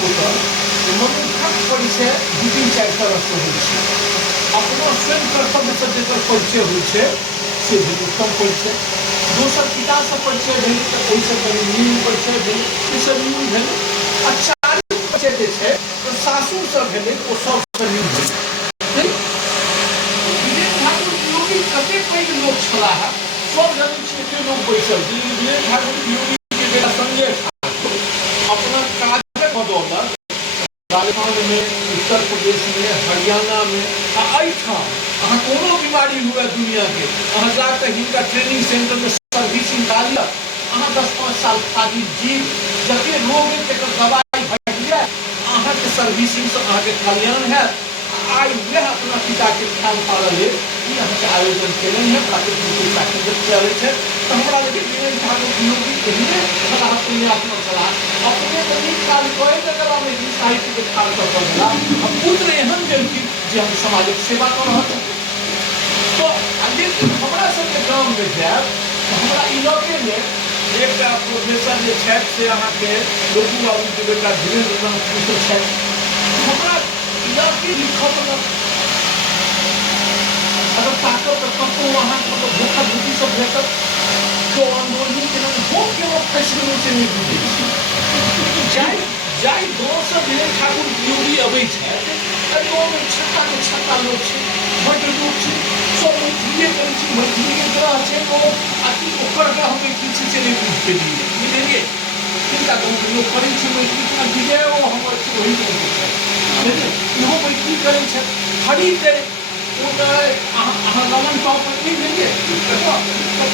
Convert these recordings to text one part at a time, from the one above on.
होता मनुष्यक परिचय दू तीन चारि तरह से होइ छै। अपना स्वयं कर्तव्य से जेकर परिचय होइ छै से भेल उत्तम परिचय। दोसर पितासँ परिचय भेल तऽ ओहिसँ कनि न्यून परिचय भेल, ईसभ न्यून भेल। आ चारिम परिचय जे छै तऽ सासुरसँ भेलै, ओ सबसँ न्यून भेलै। वीरेन्द्र ठाकुर वियोगी कतेक पैघ लोक छलाह, सब जनै छियै एते लोक बैसल छै। वीरेन्द्र ठाकुर वियोगीके बेटा संजय ठाकुर अपना काजक बदौलत राजस्थान में, उत्तर प्रदेश में, हरियाणा में आ एहिठाम अहाँ कोनो बीमारी हुए दुनिया के, अहाँ जाके हिनका ट्रेनिंग सेंटर में सर्विसिंग डालिए, अहाँ 10-5 साल खातिर जी, जते रोग है तकर दवाई भेट जाए, अहाँ के सर्विसिंग से अहाँ के कल्याण है। आई वह अपना पिता के ख्याल पालल है कि अहाँ के आयोजन केले हैं, प्राकृतिक चिकित्सा केंद्र चले छै। तो हमरा लगे वीरेन्द्र ठाकुर वियोगी एहने सलाह पुण्यात्मक सलाह अपने तो नीक काज करै जगह में ही साहित्य के ख्याल कर पड़ला। अब पुत्र एहन देलखिन जे हम समाजक सेवा कर रहल छी। तो लेकिन हमरा सबके गांव में जायब तो हमरा इलाके में एक प्रोफेसर जे छथि से अहाँ के लोकू बाबू के बेटा धीरेन्द्र नाथ पुत्र छथि। हमरा इलाके लिखब न अगर ताकत तो कतहु अहाँ के भूखा भूखी सब भेटत, तो आंदोलन के नाम हो के वो फैसलों से नहीं बुझे छी। जाय गाँव से वीरेन्द्र ठाकुर वियोगी अबै छथि, एहि गाँव में छक्का के छक्का लोग छै, बड लोग छै, सब मैथिलीए करै छै, मैथिलीए ग्रह छै ओ, आ कि ओकर ग्रह मैथिली छै से नहीं बुझ पेलिए, बुझलिए। किनका गाँव के लोग करै छै मैथिली, आ विजय ओ हमर छै वही गाँव के छै, बुझलिए। इहो मैथिली करै छै, खरीद दे ओ अहाँ ललन पाव पर नहीं भेलिए, तो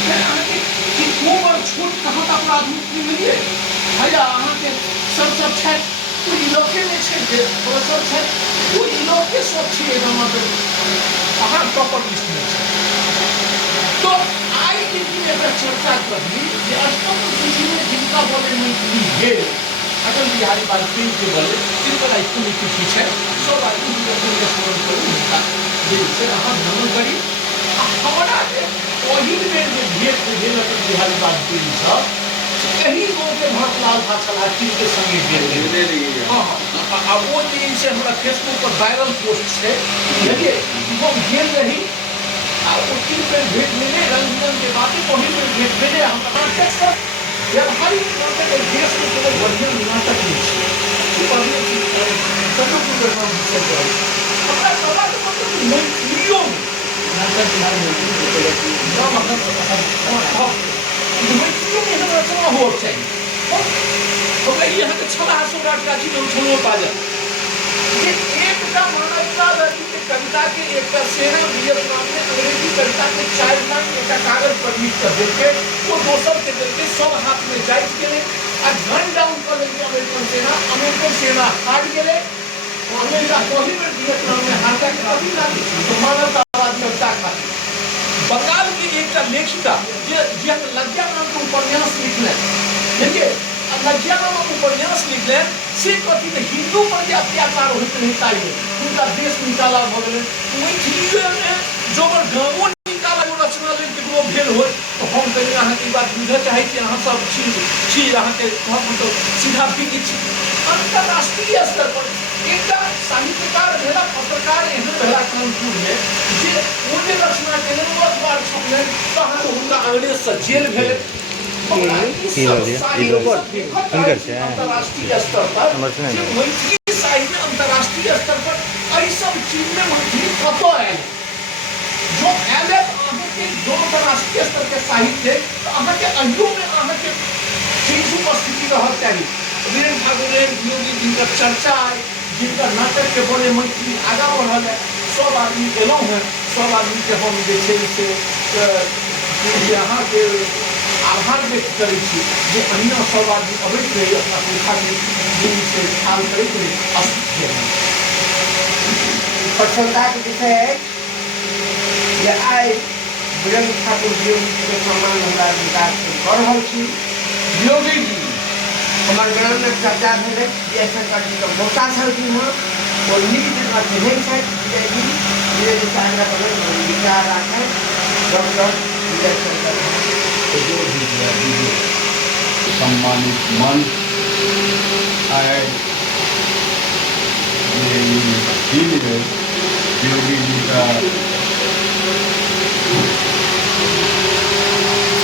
फिर अहाँ के कि कोबर छोट कहाँ का अपराध मुक्ति मिलिए भैया अहाँ के सब छै ओ इलाके में छै जे सब छै ओ इलाके सब छै गाँव के अहाँ प्रॉपर लिस्ट में छै। तो आई के दिन एक चर्चा करी जे अष्टम सूची में जिनका बोले मैथिली भेल अटल बिहारी वाजपेयी के बोले तिनकर आई कमिटी की छै, सब आदमी के स्मरण करू हुनका जे से अहाँ नमन करी। हमरा ओही में जे भेट भेल अटल बिहारी वाजपेयी सब कहीं गाँव के भरतलाल झा छलाह के संगे गेल। हाँ वो दिन से हमरा फेसबुक पर वायरल पोस्ट छै, बुझलिए। हम गेल रही आ ओ तीन पे भेट मिले, रंजन के बातें वही पे भेट मिले। हम नाटक से व्यवहारिक नाटक एक देश में केवल बढ़िया नाटक नहीं छै, बढ़िया चीज चंद्रपुर नाम से हमरा सवाल मतलब मैथिलियों में नाटक बिहार नाम मैथिलियों में हम रचना हो चाहिए। तो मैं यहाँ के छला सम्राट का चीज हम छोड़ो पाजा ये एकटा मानवतावादी के कविता के एक सेना वियतनाम में अंग्रेजी कविता के 4 लाइन एक कागज पर लिख कर देके वो दोसर के देके सब हाथ में जाइत गेले आ गन डाउन कर लेके अमेरिकन सेना हार गेले। अमेरिका कोही में वियतनाम में हार गया कभी ना तो मानवतावादी कविता खाती। बंगाल की एक लेखिका जे लज्जा नाम के उपन्यास लिखले, देखिए लज्जा नाम उपन्यास लिखले से कथी में हिंदू पर जे अत्याचार होते नहीं चाहिए उनका देश निकाला भगले मैथिली में जोगर गाँवों निकाला वो रचना लेके केकरो भेल हो तो हम कहीं अहाँ के बात बुझे चाहे कि अहाँ सब चीज अहाँ के मतलब सीधा बिक छी। अंतरराष्ट्रीय स्तर पर एक साहित्यकार भेला पत्रकार एहन भेला कानपुर में जे वो जे रचना केले वो अखबार छपले तो अहाँ उनका अंग्रेज से जेल भेले। अंतरराष्ट्रीय स्तर पर मैथिली साहित्य अंतरराष्ट्रीय स्तर पर एहि सब चीज में मैथिली कतौ आयल जो आयल के जो अंतरराष्ट्रीय स्तर के साहित्य तो अहाँ के अहियो में अहाँ के चीज उपस्थिति रहल चाहिए। वीरेन्द्र ठाकुर वियोगी जिनका चर्चा है, जिनका नाटक के बने मैथिली आगा बढ़ल है, सब आदमी एलौ है, सब आदमी के हम जे छै से अहाँ के आभार व्यक्त करै छी जे अहिना सब आदमी अबैत रही अपना पुरखा के दिन से ख्याल करैत रही अस्तित्व प्रसन्नता के विषय है जे आई वीरेन्द्र ठाकुर वियोगी के सम्मान हमरा विकास कर रहल छी। वियोगी जी हमार ग्राम में चर्चा भेलै जयशंकर जी के पोता छलखिन हँ ओ नीक जगह केहन छथि विजय जी आग्रह करें विचार राखें डॉक्टर विजय शंकर सम्मानित मंच आए दिन में योगी जी का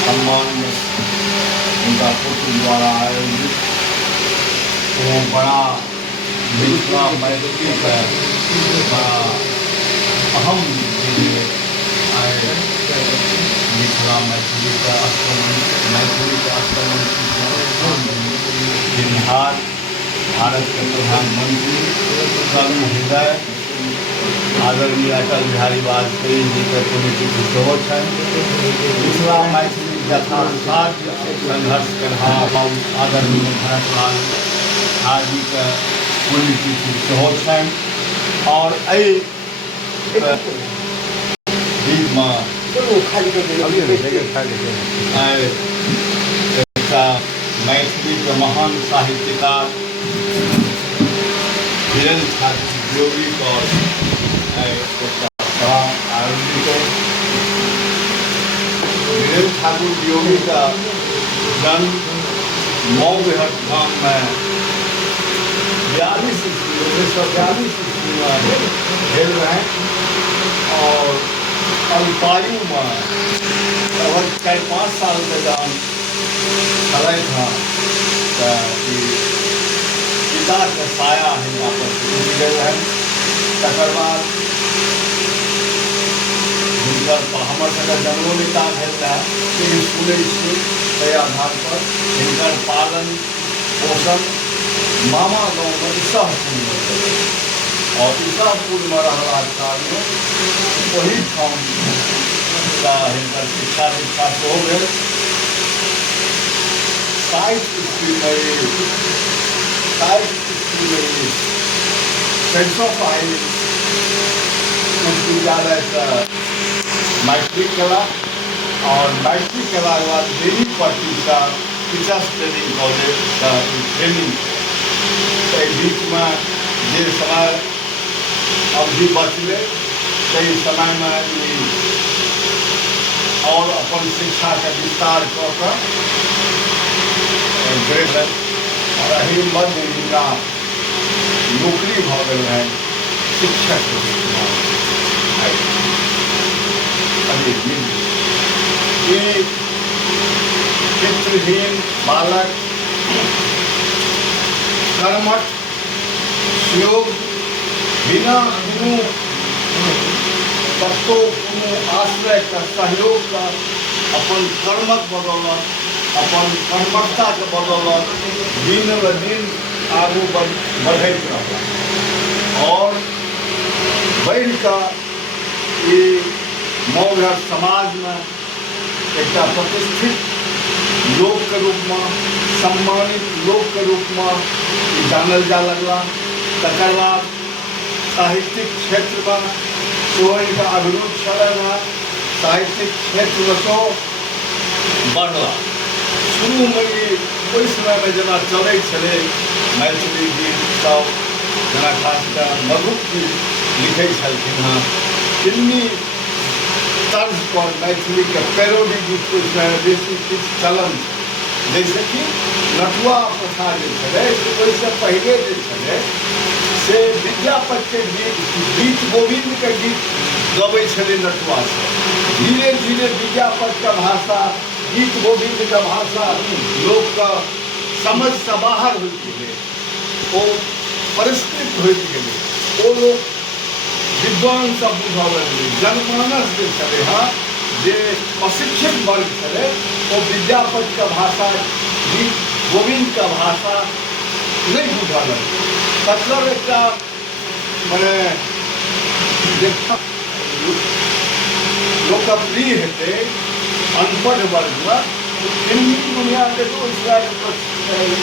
सम्मान में उनका पुत्र द्वारा आयोजित वो बड़ा मिथिला मैथिली का बड़ा अहम आए मिथिला मैथिली का आक्रमण बिहार भारत के प्रधानमंत्री कवि हृदय आदरणीय अटल बिहारी वाजपेयी जी के पुण्यतिथि सेहो छनि। मिथिला मैथिली यथासाध्य संघर्ष केलहा आदरणीय भरतलाल झा जी के पुण्यतिथि सेहो छनि। और एहि बीचमे एकटा मैथिली के महान साहित्यकार वीरेंद्र ठाकुर योगी और सभा आयोजित है। वीरेंद्र ठाकुर योगी का जन्म 9 बेहट गांव में 1942 ईस्वी में भेल रहे और अल्पायु में लगभग 4-5 साल के जहन चलत था पिता के साया हिनका पर टूटि गेल रहनि। तकर बाद हुनकर हमर सबके जन्मो निका भेल रहे लेकिन सुनै छी ताहि आधार पर हिनकर पालन पोषण मामा गाँव में ईसापुर में भेल और ईसापुर में रहलाक कारणे ओही ठाम हिनकर शिक्षा दीक्षा सेहो भेल। 60 ईस्वी में सेंस ऑफ हाई उच्च विद्यालय का मैट्रिक कला और मैट्रिक कला के बाद बेनीपट्टी का टीचर्स ट्रेनिंग कॉलेज का ट्रेनिंग बीच में जे समय अवधि बचले ताहि समय में और अपन शिक्षा के विस्तार कऽ और एहि मध्य हिनका नौकरी भऽ गेल है शिक्षक के रूपमे। ई चित्रहीन बालक कर्मठ योग बिना कोनो कतहु कोनो आश्रय का सहयोग का अपन कर्मक बदौलत अपन कर्मठता के बदौलत दिन ब दिन आगू बढ़ैत रहला और बढ़ कऽ ई मौघर समाज में एकटा प्रतिष्ठित लोक के रूप में सम्मानित लोक के रूप में जानल जा लगला। तकर बाद साहित्यिक क्षेत्र में सेहो इनका अभिरुचि छलनि हेँ। साहित्यिक क्षेत्र में सेहो बढ़ला। शुरू में ओहि समय में जना चलै छलै मैथिली गीत सब जना खास कऽ मधुक जी लिखै छलखिन हेँ फिल्मी तर्ज पर मैथिली के पैरोडी गीत बेसी किछु चलन छै। जैसे कि नटुआ प्रथा जे छलै ओहिसँ पहिले जे छलै से विद्यापति के गीत गोविंद के गीत गबै छलै नटुआ से। धीरे धीरे विद्यापति का भाषा गीत गोविंद का भाषा लोक का समझ से बाहर हो गए वो परिष्कृत हो गए वो लोग विद्वान सब बुझा लगे। जनमानस जो चले हाँ जे अशिक्षित वर्ग चले वो विद्यापति का भाषा गीत गोविंद का भाषा नहीं बुझा लगे। मतलब एक मैंने लोकप्रिय हेतु अनपढ़ वर्ग में फिल्मी दुनिया के तो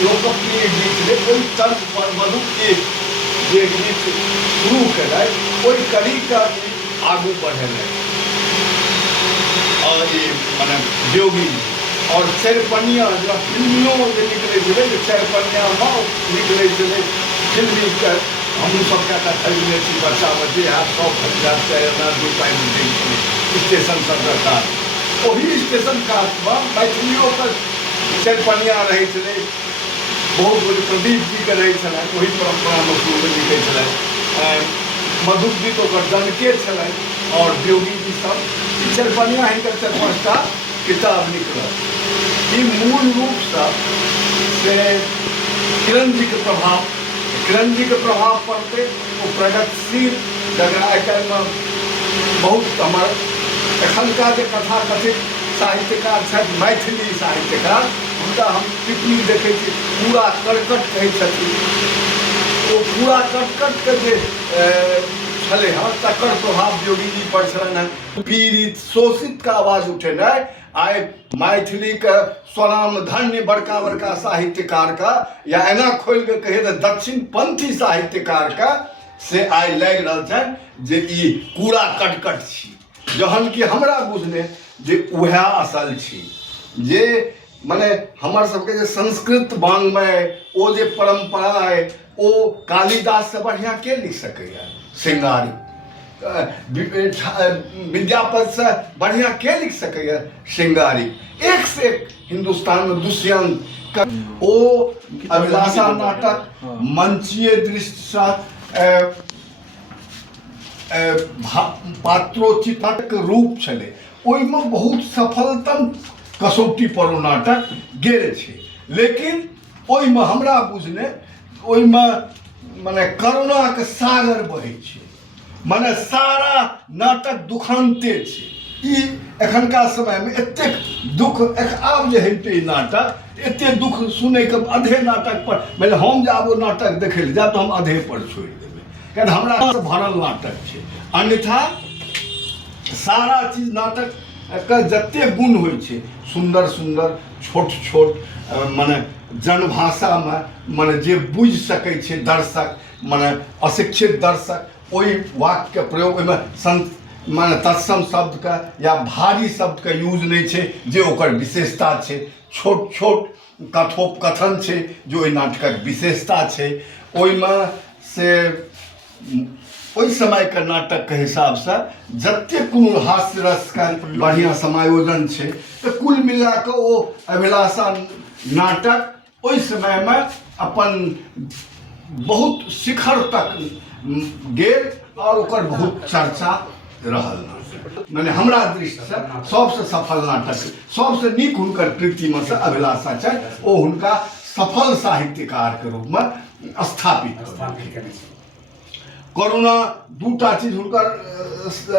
लोकप्रिय गीत है कोई तर्क पर मधु के जे गीत शुरू करे कोई कड़ी का आगू बढ़े और ये मैंने योगी और चरपनिया जो फिल्मियों जो निकले थे चरपनिया निकले थे फिल्मी कर हम सब क्या खरीदने थी बच्चा बच्चे हाथ 100 खरीदा 4 रुपये स्टेशन पर रहता वही स्टेशन कास्ट में मैथिलियों पर चरपनिया रहे थे बहुत बड़ी प्रदीप जी के रहे वही परंपरा में शुरू में लिखे मधुगीत ओकर जनके छलनि और वियोगी जी सब चरपनिया हिनकर 4-5टा किताब निकलल। ई मूल रूपसँ से किरण जीके प्रभाव पड़तै ओ प्रगतिशील जकरा आइ काल्हिमे बहुत हमर एखनका जे कथाकथित साहित्यकार छथि मैथिली साहित्यकार हुनका हम टिप्पणी देखै छी पूरा कर्कट कहै छथिन। ओ पूरा कर्कटके जे छलै हँ तकर प्रभाव योगी जी पर छलनि हँ। पीड़ित शोषितके आवाज उठेनाइ आइ मैथिलीके स्वनाम धन्य बड़का बड़का साहित्यकारके या एना खोलिके कहिए तऽ दक्षिणपन्थी साहित्यकारके से आइ लागि रहल छनि जे ई कूड़ा कटकट छी, जहन कि हमरा बुझने जे उएह असल छी। जे मने हमर सबके जे संस्कृत वाङ्मय ओ जे परम्परा अइ ओ कालिदाससँ बढ़िआँ के लिख सकैए? श्रृंगारी विद्यापतिसँ बढ़िआँ के लिख सकैए? श्रृंगारी। एक से एक हिंदुस्तान में दुष्यंत ओ अभिलाषा नाटक मंचीय दृष्टिसँ पात्रोचितक रूप छलै, ओहिमे बहुत सफलतम कसौटी पर ओ नाटक गेल छै। लेकिन ओहिमे हमरा बुझने ओहिमे मने करुणाके सागर बहै छै, मने सारा नाटक दुखान्ते छै। ई एखनका समयमे एतेक दुख आब जे हेतै ई नाटक एतेक दुख सुनैके अधे नाटक पर मतलब हम जे आब ओ नाटक देखै लए जायब तऽ हम अधे पर छोड़ि देबै, किएक हमरा भरल नाटक छै। अन्यथा सारा चीज नाटकके जतेक गुण होइ छै सुन्दर सुन्दर छोट छोट मने जनभाषामे मने जे बुझि सकै छै दर्शक, मने अशिक्षित दर्शक ओहि वाक्यके प्रयोग ओहिमे मने तत्सम शब्दके या भारी शब्दके यूज नहि छै जे ओकर विशेषता छै। छोट छोट कथोपकथन छै जे ओहि नाटकक विशेषता छै। ओहिमे से ओहि समयके नाटकके हिसाबसँ जतेक कोनो हास्य रसके बढ़िआँ समायोजन छै तऽ कुल मिला कऽ ओ अभिलाषा नाटक ओहि समयमे अपन बहुत शिखर तक गेल और ओकर बहुत चर्चा रहल। मने हमरा दृष्टिसँ सबसँ सफल नाटक सबसँ नीक हुनकर कृतिमे सँ अभिलाषा छै। ओ हुनका सफल साहित्यकारके रूपमे स्थापित करुणा दूटा चीज हुनकर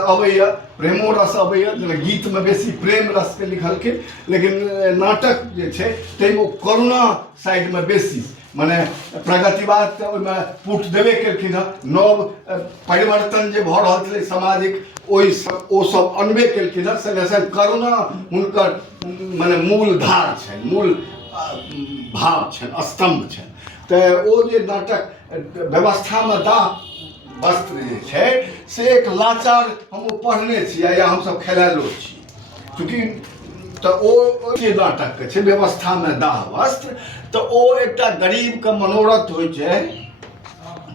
अबैए, प्रेमो रस अबैए, जेना गीतमे बेसी प्रेम रसके लिखलखिन, लेकिन नाटक जे छै ताहिमे करुणा साइडमे बेसी मने प्रगतिवाद तऽ ओहिमे पुट देबे केलखिन हँ। नव परिवर्तन जे भऽ रहल छलै सामाजिक ओ सब अनबे केलखिन हँ। संगे संग करुणा हुनकर मने मूल धार छनि, मूल भाव छनि, स्तंभ छनि। तऽ ओ जे नाटक व्यवस्थामे दाह वस्त्र जे छै से एक लाचार हम ओ पढ़ने छियै या हमसब खेलायलो छी, चूँकि तऽ ओ नाटकके छै व्यवस्थामे दाह वस्त्र। तऽ ओ एकटा गरीबके मनोरथ होइ छै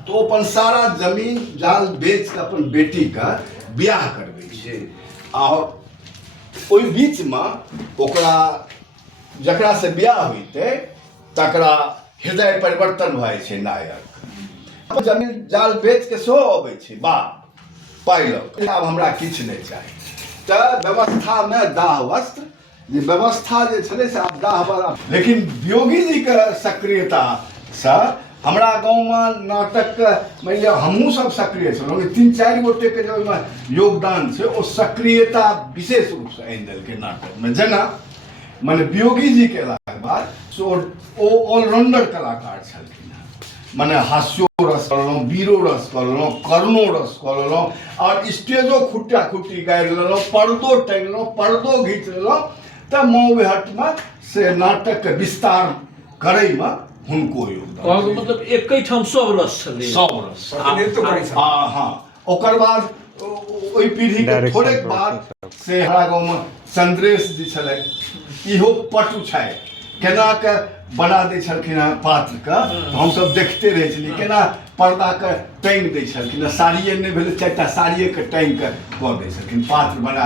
तऽ ओ अपन सारा जमीन जाल बेच कऽ अपन बेटीके बियाह करबै छै आओर ओहि बीचमे ओकरा जकरासँ बियाह होइतै तकरा हृदय परिवर्तन भऽ जाइ छै नायक। जमीन जाल बेच के सेहो अबै छै, वाह पाइ लऽ आब हमरा किछु नहि चाही। तऽ व्यवस्थामे दाह वस्त्र जे व्यवस्था जे छलै से आब दाहवला। लेकिन योगी जीके सक्रियतासँ हमरा गाँवमे नाटकके मानि लिअ हमहूँ सब सक्रिय छलहुँ, 3-4 गोटेके जे ओहिमे योगदान छै ओ सक्रियता विशेष रूपसँ आनि देलकै नाटकमे। जेना मने योगी जी केलाके बाद ओ ऑलराउंडर कलाकार छलखिन हँ, मने हास्यो रस कऽ लेलहुँ, वीरो रस कऽ लेलहुँ, करुणो रस कऽ लेलहुँ आओर स्टेजो खुट्टा खुट्टी गाड़ि लेलहुँ, पर्दो टाँगि लेलहुँ, पर्दो घीच लेलहुँ। तऽ मौहटमे से नाटकके विस्तार करैमे हुनको योगदान, मतलब एक ठाम सब रस छलै, सब रस। हाँ, ओकर बाद ओहि पीढ़ीके थोड़ेक बाद से हमरा गाँवमे चंद्रेश जी छलै, इहो पटु छै, केना के बना दै छलखिन हँ पात्रके। हमसब देखते रहै छलियै केना पर्दाके टाँगि दै छलखिन हँ, साड़िए नहि भेलै 4टा साड़िएके टाँगिके कऽ दै छलखिन, पात्र बना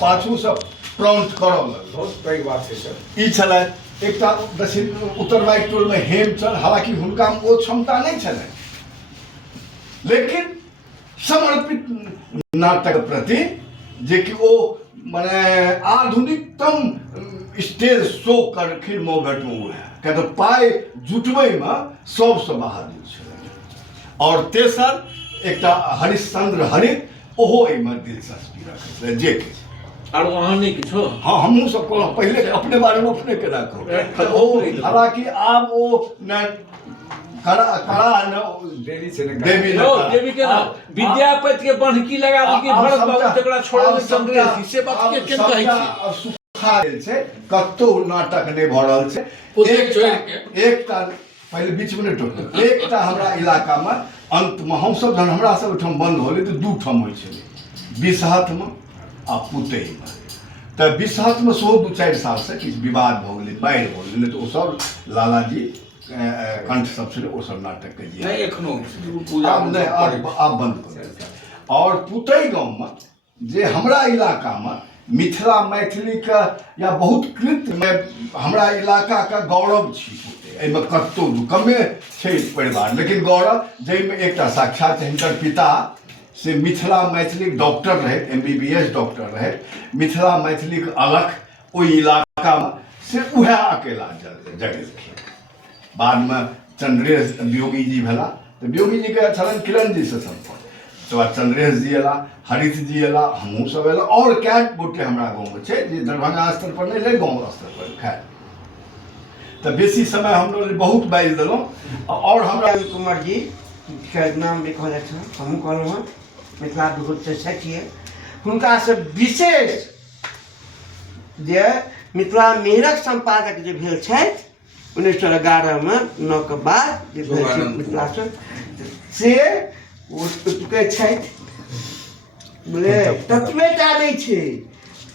पाछूसँ प्रॉम्प्ट करऽ लगल। बहुत पैघ बात छै सर। ई छलै एकटा दक्षिण उत्तर बाइक टोलमे हेमचंद, हालांकि हुनकामे ओ क्षमता नहि छलनि लेकिन समर्पित नाटक प्रति जे कि ओ माने आधुनिकतम स्टेज शो करखिन मौघटमे उएह किया तऽ पाइ जुटबैमे सबसँ बहादुर छलै। और तेसर एकटा हरिश्चंद्र हरित ओहो एहिमे दिलचस्पी रखैत छलै जे किछु आर वहाँ नहीं किछो। हाँ हमहूँ सब कहलहुँ पहले अपने बारे में अपने केना कहू। हालांकि आब ओ न करा न देवी से न देवी न नो देवी के ना विद्यापति के बन्हकी लगा के भरत बाबू तकरा छोड़ल संग्रह से बात के केन कहै छी। सुखा गेल छै, कतौ नाटक नहि भऽ रहल छै। एकटा पहले बीच में नहीं टोक एकटा हमरा इलाका में अंत में हमसब जहन हमरा सब ओहिठाम बंद होलै तऽ दू ठाम होइ छलै, बिसहट में आ पुतई में। तऽ बिसहट में सेहो 2-4 साल से किछु विवाद भऽ गेलै, बाढ़ि भऽ गेलै, तऽ ओ सब लालाजी कंठ सब छलै ओ सब नाटक के नहीं एखनो आब बंद कर देलकै। और पुतई गाँव में जे हमरा इलाका में मिथिला मैथिली का या बहुत कृत में हमरा इलाका का गौरव छी पुतई। एहिमे कतौ कमे छै परिवार लेकिन गौरव, जाहिमे एकटा साक्षात हिनकर पिता से मिथिला मैथिली डॉक्टर रहे, MBBS डॉक्टर रहे, मिथिला मैथिली अलख ओहि इलाका में से उएह अकेला जगेलखिन। बाद में चंद्रेश वियोगी जी भेला तऽ वियोगी जी के छलनि किरण जी से संपर्क, तो बाद चंद्रेश जी अला, हरित जी अला, हमहूँ सब अला, और कए गोटे हमरा गाँव में छै जे दरभंगा स्तर पर नहीं ले गाँव स्तर पर खैर। तो बेसी समय हम लोग बहुत बाजि देलहुँ। और हमरा कुमार जी के नाम भी कहले छल, हमहूँ कहलहुँ हँ मिथिला विभूत से छियै। हुनका से विशेष जे मिथिला मेहरक संपादक जे भेल छथि 1911 में 9 के बाद जे भेल छै मिथिला से ओ कहै छथि बोले तत्वेटा नहीं छै,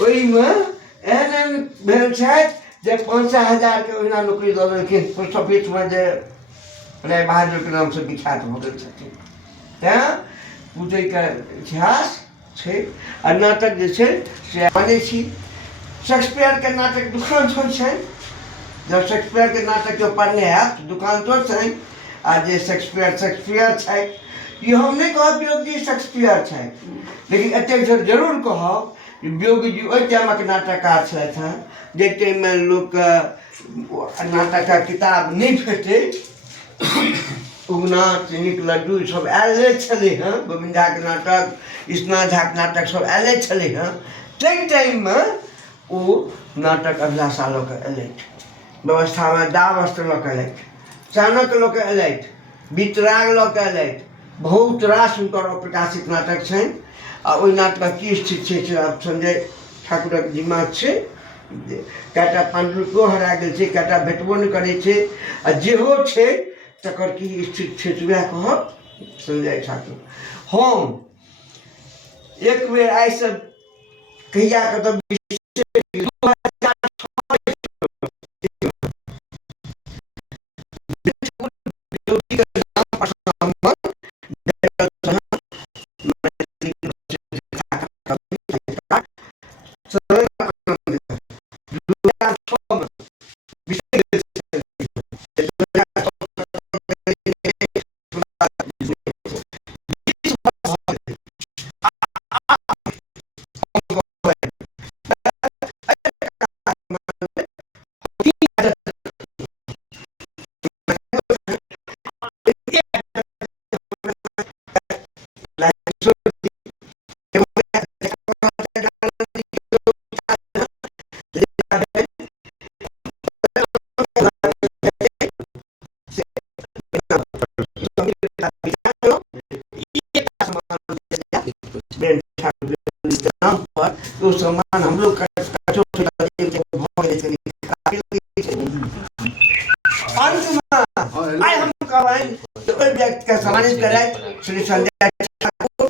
ओहिमे एहन एहन भेल छथि जे 5,000 के ओहिना नौकरी दऽ देलखिन पोस्ट ऑफिस में जे राय बहादुर के नाम से विख्यात भऽ गेल छथिन। तेँ पुतैके इतिहास छै। आ नाटक जे छै से मानै छी शेक्सपियर के नाटक दुकान होइ छै, जब शेक्सपियर के नाटक जो पढ़ने आयत दुकान तो छै। आ जे शेक्सपियर छै, ये हम नहीं कहब वियोग जी शेक्सपियर छै, लेकिन एतेक जरूर कहब वियोग जी ओहि टाइमक नाटककार छलथि हेँ जे टाइममे लोक नाटक का किताब नहीं भेटै, उगना चीनीक लड्डू सब आयले छलै हेँ, गोविंदा के नाटक, स्ना झा के नाटक सब आयले छलै हेँ। ताहि टाइममे ओ नाटक अभिलाषा लऽ कऽ अयलथि, व्यवस्थामे दावस्त्र लऽ कऽ अयलथि, चाणक्य लऽ कऽ अयलथि, वितराग लऽ कऽ अयलथि, बहुत रास हुनकर अप्रकाशित नाटक छनि। आ ओहि नाटकक की स्थिति छै से आब संजय ठाकुरक जिम्मा छै। कएटा पाण्डुलिपियो हरा गेल छै, कएटा भेटबो नहि करै छै, आ जेहो छै तकर की स्थिति छै तऽ वएह कहब संजय ठाकुर। हम एक बेर आइसँ कहिया कतऽ तो सम्मान हम लोग आइ हम कहबनि तऽ ओहि व्यक्ति के सम्मानित करैत श्री संजय ठाकुर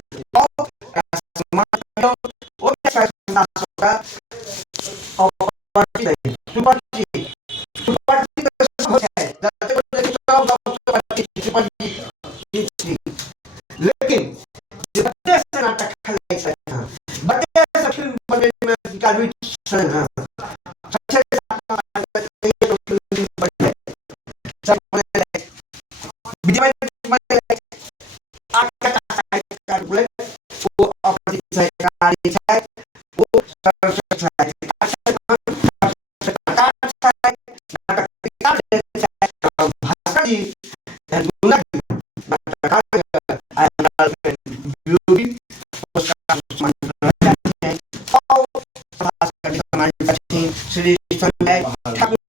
लेकिन नाटक फिल्म बनने में का रुचि छनि सहकारी छथि ओ सरस्वती छथि भास्कर जी श्री संजय ठाकुर